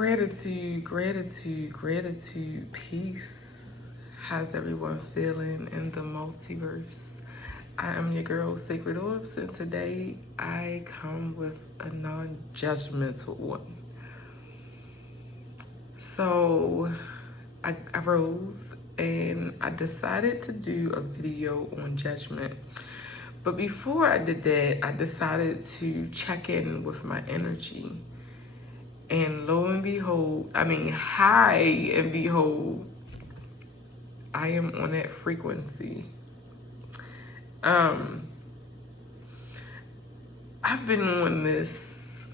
Gratitude, gratitude, gratitude, peace. How's everyone feeling in the multiverse? I am your girl, Sacred Orbs, and today I come with a non-judgmental one. So I rose and I decided to do a video on judgment. But before I did that, I decided to check in with my energy. And lo and behold, high and behold, I am on that frequency. I've been on this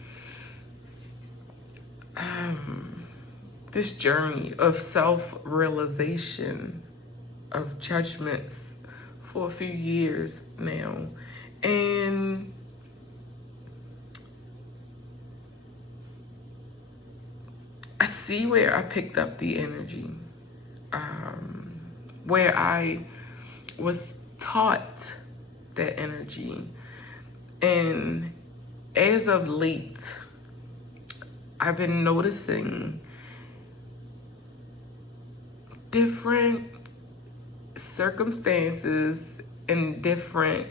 journey of self-realization, of judgments for a few years now. And I see where I picked up the energy, where I was taught that energy. And as of late, I've been noticing different circumstances and different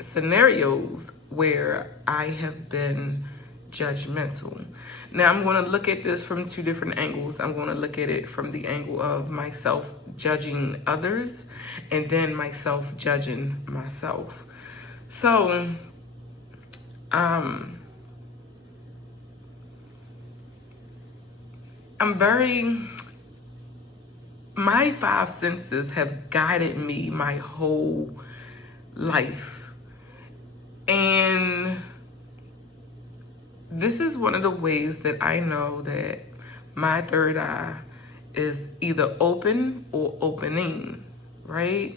scenarios where I have been judgmental. Now I'm going to look at this from two different angles. I'm going to look at it from the angle of myself judging others and then myself judging myself. So my five senses have guided me my whole life. And this is one of the ways that I know that my third eye is either open or opening, right?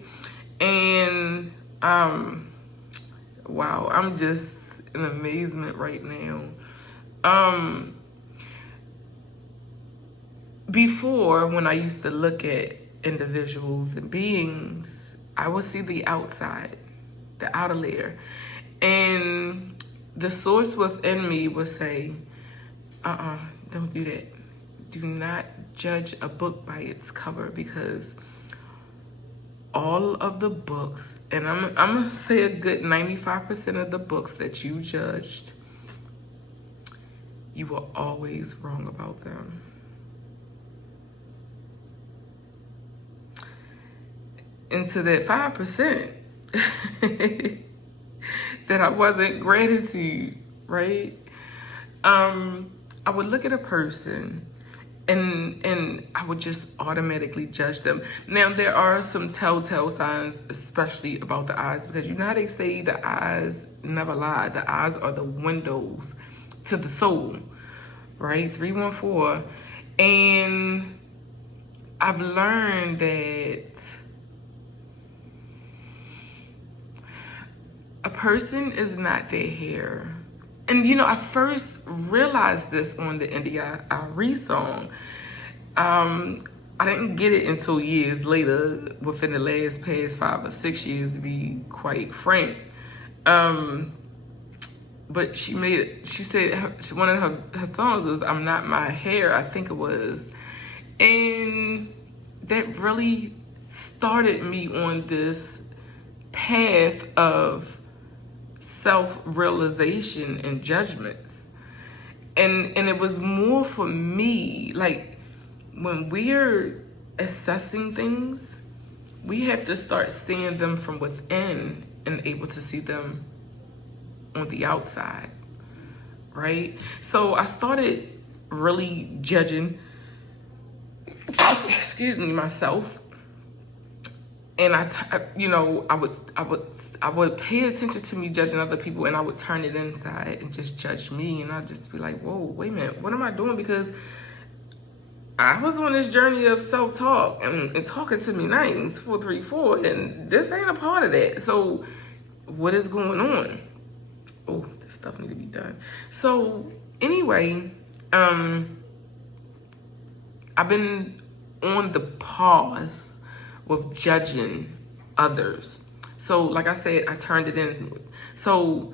And wow, I'm just in amazement right now. Before, when I used to look at individuals and beings, I would see the outside, the outer layer. And the source within me would say, don't do that. Do not judge a book by its cover, because all of the books, and I'm gonna say a good 95% of the books that you judged, you were always wrong about them. And to that 5%, that I wasn't gratitude, right? I would look at a person and I would just automatically judge them. Now, there are some telltale signs, especially about the eyes, because you know how they say the eyes never lie. The eyes are the windows to the soul, right? 314. And I've learned that a person is not their hair. And you know, I first realized this on the India Ari song. I didn't get it until years later, within the past 5 or 6 years, to be quite frank. But she said one of her songs was "I'm Not My Hair," I think it was. And that really started me on this path of self-realization and judgments. And it was more for me, like, when we're assessing things, we have to start seeing them from within and able to see them on the outside, right? So I started really judging, myself. And I would pay attention to me judging other people, and I would turn it inside and just judge me. And I'd just be like, whoa, wait a minute, what am I doing? Because I was on this journey of self-talk and talking to me nice, 434, and this ain't a part of that. So what is going on? Oh, this stuff need to be done. So anyway, I've been on the pause with judging others. So like I said, I turned it in. So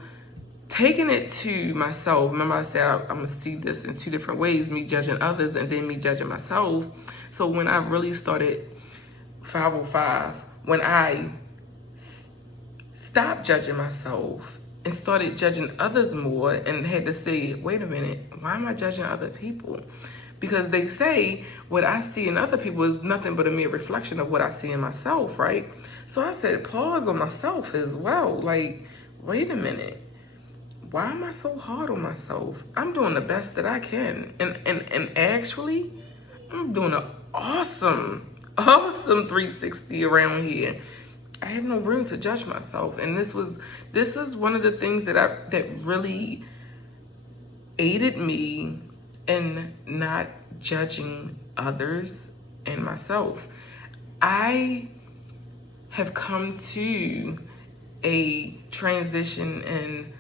taking it to myself, remember I said I'm going to see this in two different ways, me judging others and then me judging myself. So when I really started 505, when I stopped judging myself and started judging others more and had to say, wait a minute, why am I judging other people? Because they say what I see in other people is nothing but a mere reflection of what I see in myself, right? So I said, pause on myself as well. Like, wait a minute. Why am I so hard on myself? I'm doing the best that I can. And actually, I'm doing an awesome 360 around here. I have no room to judge myself. And this is one of the things that really aided me in not judging others and myself. I have come to a transition in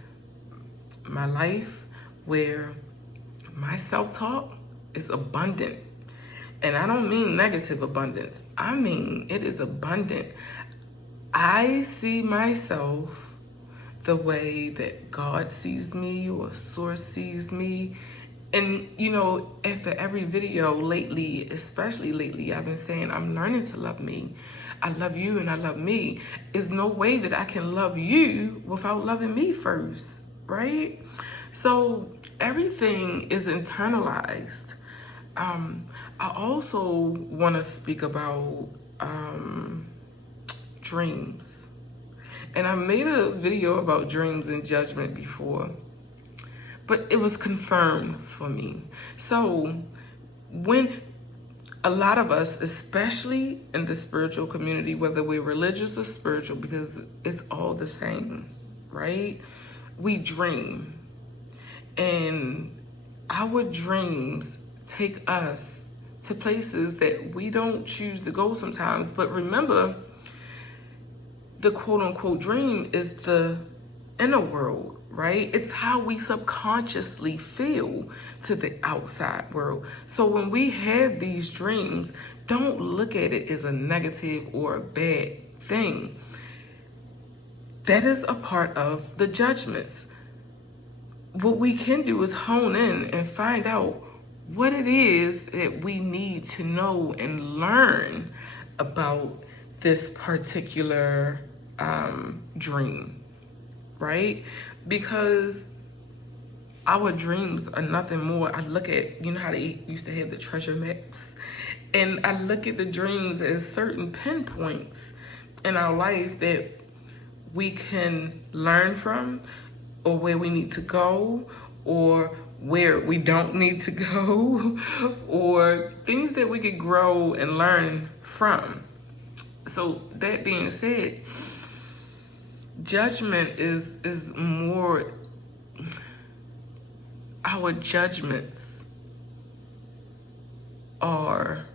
my life where my self-talk is abundant. And I don't mean negative abundance. I mean it is abundant. I see myself the way that God sees me or Source sees me. And, you know, after every video lately, especially lately, I've been saying I'm learning to love me. I love you and I love me. There's no way that I can love you without loving me first, right? So everything is internalized. I also want to speak about dreams. And I made a video about dreams and judgment before, but it was confirmed for me. So when a lot of us, especially in the spiritual community, whether we're religious or spiritual, because it's all the same, right? We dream. And our dreams take us to places that we don't choose to go sometimes. But remember, the quote-unquote dream is the inner world, right? It's how we subconsciously feel to the outside world. So when we have these dreams, don't look at it as a negative or a bad thing. That is a part of the judgments. What we can do is hone in and find out what it is that we need to know and learn about this particular dream, right? Because our dreams are nothing more. I look at, you know how they used to have the treasure maps? And I look at the dreams as certain pinpoints in our life that we can learn from, or where we need to go, or where we don't need to go, or things that we could grow and learn from. So that being said, judgment is more, our judgments are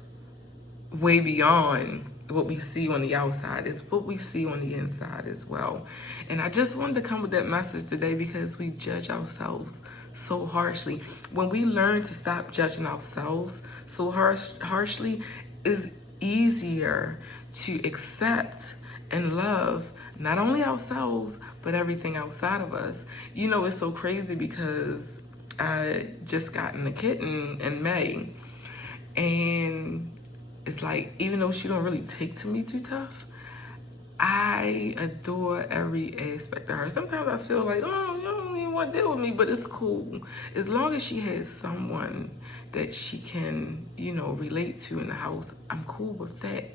way beyond what we see on the outside. It's what we see on the inside as well. And I just wanted to come with that message today because we judge ourselves so harshly. When we learn to stop judging ourselves so harshly, it's easier to accept and love not only ourselves, but everything outside of us. You know, it's so crazy because I just gotten a kitten in May, and it's like, even though she don't really take to me too tough, I adore every aspect of her. Sometimes I feel like, oh, you don't even want to deal with me, but it's cool. As long as she has someone that she can, you know, relate to in the house, I'm cool with that.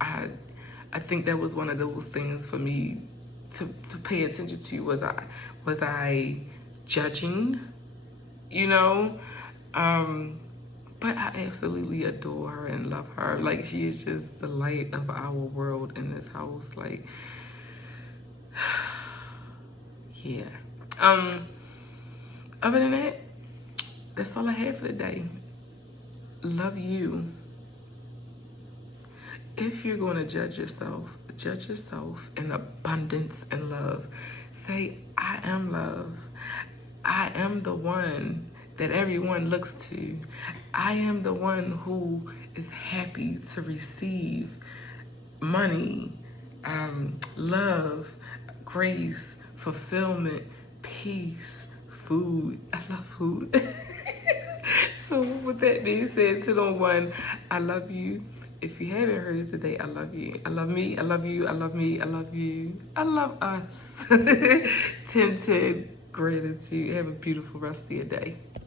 I think that was one of those things for me to pay attention to. Was I judging, you know? But I absolutely adore her and love her. Like, she is just the light of our world in this house. Like, yeah. Other than that, that's all I have for today. Love you. If you're going to judge yourself in abundance and love. Say, I am love. I am the one that everyone looks to. I am the one who is happy to receive money, love, grace, fulfillment, peace, food. I love food. So with that being said, 10 on 1, I love you. If you haven't heard it today, I love you. I love me, I love you, I love me, I love you. I love us. 10-10, gratitude. Have a beautiful rest of your day.